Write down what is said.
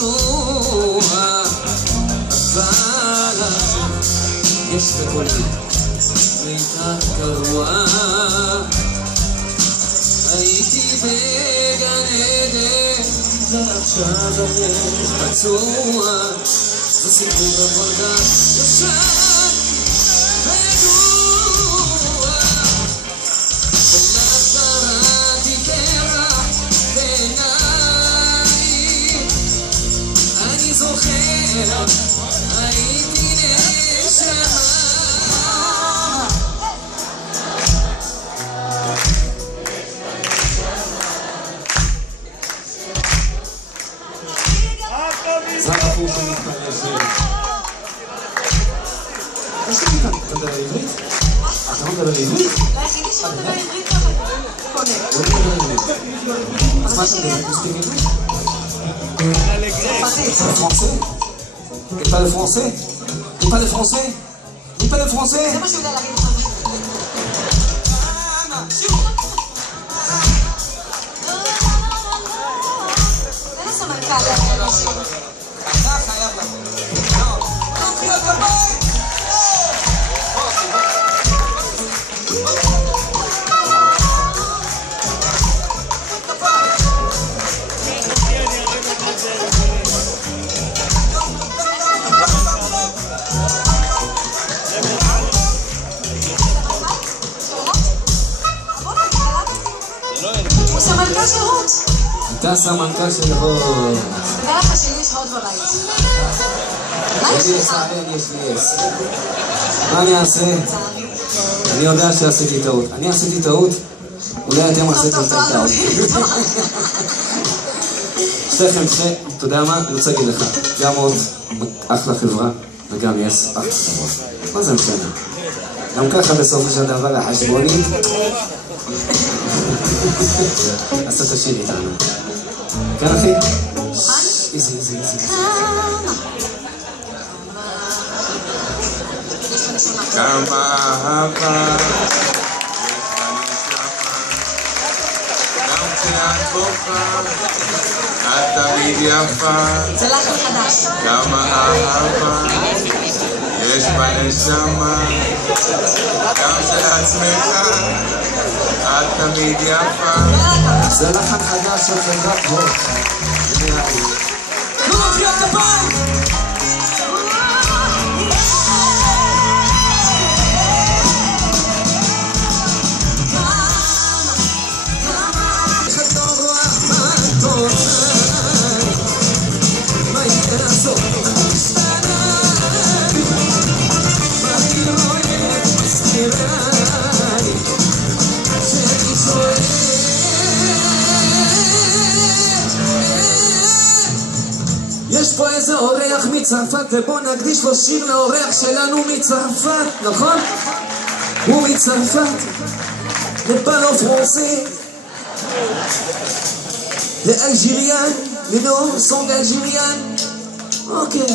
פצוע, אבל יש בקולי מיתת גרוע. הייתי בגן עדן ועכשיו אני פצוע. זה סיפור אבל כך ישן וידוע, ולך קראתי קרח בעיניי. אני זוכר הייתי נשמה. זה הבחור שמתפלל שלי. יש לי כאן, אתה מדבר עברית? אתה לא מדבר עברית? ליחידי שלא מדבר עברית ככה. קונה. לא מדבר עברית. אז מה אתה מדבר? אתה מספיק עברית? Et pas le français? Et pas le français? Et pas le français? זה מה שהוא יודע להגיד לך. אין הסמנכ"ל להגיד משהו. אתה חייב לך. הוא סמנכ"ל של רות. אתה סמנכ"ל של רות. תדע לך שלי יש עוד בבית. מה יש לך? יש לי עס. מה אני אעשה? אני יודע שעשיתי טעות. אני עשיתי טעות? אולי אתם עשיתם טעות. שתיכם, אתה יודע מה? אני רוצה להגיד לך. גם עוד אחלה חברה, וגם יש אחלה חברה. מה זה משנה? גם ככה בסופו של דבר החשבונית. אז אתה תשאיר איתנו. כן אחי? איזי. כמה אהבה גם כשאת בוכה את תמיד יפה. זה לחן חדש. כמה אהבה יש בנשמה גם של עצמך את תמיד יפה. זה לחן חדש של חברת רות. תנו מחיאות כפיים! יש פה איזה אורח מצרפת ובוא נקדיש לו שיר לאורח שלנו מצרפת, נכון? הוא מצרפת, לפלו פרנסי, לאלג'יריאן, לנור סונג אלג'יריאן. אוקיי